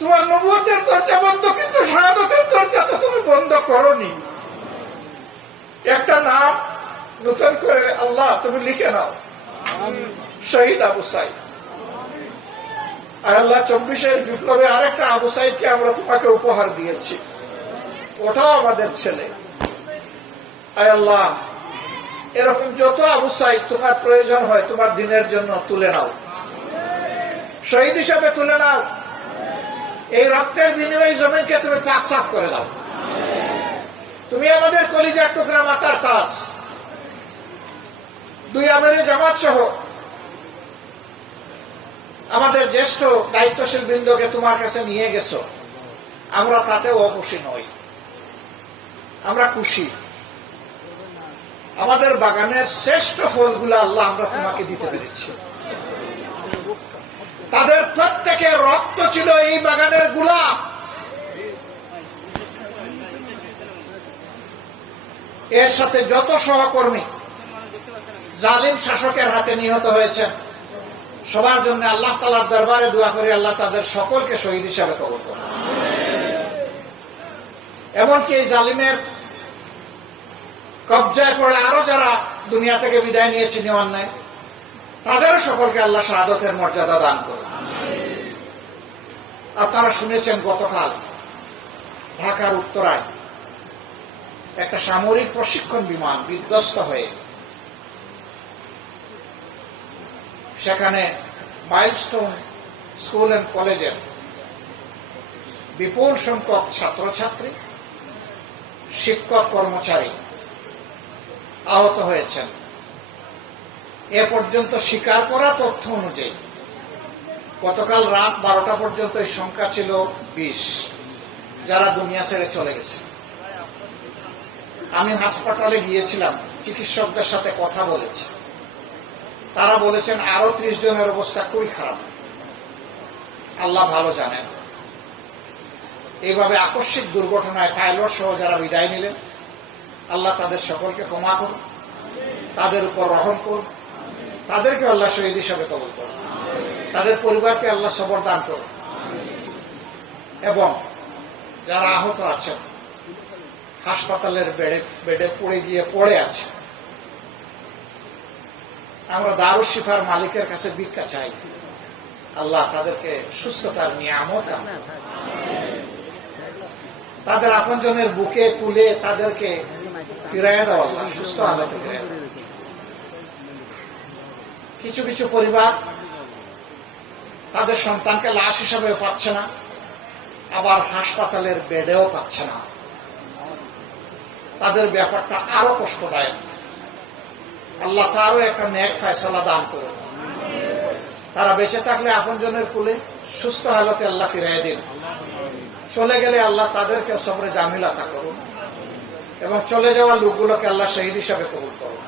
তোমার নবুয়তের দরজা বন্ধ, কিন্তু শাহাদাতের দরজা তো তুমি বন্ধ করনি। একটা নাম নতুন করে আল্লাহ তুমি লিখে নাও, শহীদ আবু সাইদ। আল্লাহ 24-এর বিপ্লবে আরেকটা আবু সাইদকে আমরা তোমাকে উপহার দিয়েছি, ওটাও আমাদের ছেলে। আল্লাহ এরকম যত আবু সাইদ তোমার প্রয়োজন হয় তোমার দিনের জন্য তুলে নাও, শহীদ হিসাবে তুলে নাও। এই রক্তের বিনিময়ে জমিনকে তুমি পাক সাফ করে দাও। তুমি আমাদের কলিজার টুকরা মাতার তাজ, দুই আমিরে জামাত সহ আমাদের জ্যেষ্ঠ দায়িত্বশীল বৃন্দকে তোমার কাছে নিয়ে গেছো, আমরা তাতেও অখুশি নই, আমরা খুশি। আমাদের বাগানের শ্রেষ্ঠ ফলগুলো আল্লাহ আমরা তোমাকে দিতে পেরেছি। তাদের প্রত্যেকের রক্ত ছিল এই বাগানের গোলাপ। এর সাথে যত সহকর্মী জালিম শাসকের হাতে নিহত হয়েছেন, সবার জন্য আল্লাহ তাআলার দরবারে দোয়া করি আল্লাহ তাদের সকলকে শহীদ হিসাবে কবুল করুন। এমনকি এই জালিমের কবজায় পড়ে আরো যারা দুনিয়া থেকে বিদায় নিয়েছে অন্যায়, তাদেরও সকলকে আল্লাহ শাহাদাতের মর্যাদা দান করুন। আপনারা শুনেছেন গতকাল ঢাকার উত্তরায় একটা সামরিক প্রশিক্ষণ বিমান বিধ্বস্ত হয়ে সেখানে মাইলস্টোন স্কুল এন্ড কলেজের বিপুল সংখ্যক ছাত্রছাত্রী, শিক্ষক, কর্মচারী আহত হয়েছেন। এ পর্যন্ত স্বীকার করা তথ্য অনুযায়ী গতকাল রাত 12টা পর্যন্ত এই সংখ্যা ছিল 20, যারা দুনিয়া ছেড়ে চলে গেছে। আমি হাসপাতালে গিয়েছিলাম, চিকিৎসকদের সাথে কথা বলেছি, তারা বলেছেন আরো 30 জনের অবস্থা খুবই খারাপ। আল্লাহ ভালো জানেন। এইভাবে আকস্মিক দুর্ঘটনায় পাইলট সহ যারা বিদায় নিলেন, আল্লাহ তাদের সকলকে ক্ষমা করুন, তাদের উপর রহম করুন, তাদেরকে আল্লাহ শহীদ হিসাবে কবুল করুন, তাদের পরিবারকে আল্লাহ সবর দান করুন, এবং যারা আহত আছেন হাসপাতালের বেডে পড়ে গিয়ে পড়ে আছে, আমরা দারুশ শিফার মালিকের কাছে ভিক্ষা চাই, আল্লাহ তাদেরকে সুস্থতার নিয়ামত দান করুন। তাদের আপনজনের বুকে তুলে তাদেরকে ফিরাইয়া দাও আল্লাহ, সুস্থ হালতে ফিরাইয়া দাও। কিছু কিছু পরিবার তাদের সন্তানকে লাশ হিসাবে পাচ্ছে না, আবার হাসপাতালের বেডেও পাচ্ছে না। তাদের ব্যাপারটা আরো কষ্টদায়ক। আল্লাহ তারও একটা নেক ফয়সালা দান করুন। তারা বেঁচে থাকলে আপনজনের কুলে সুস্থ হালতে আল্লাহ ফিরাইয়া দিন, চলে গেলে আল্লাহ তাদেরকে সবরে জামিল আতা করুন, এবং চলে যাওয়া লোকগুলোকে আল্লাহ শহীদ হিসাবে কবুল করুন।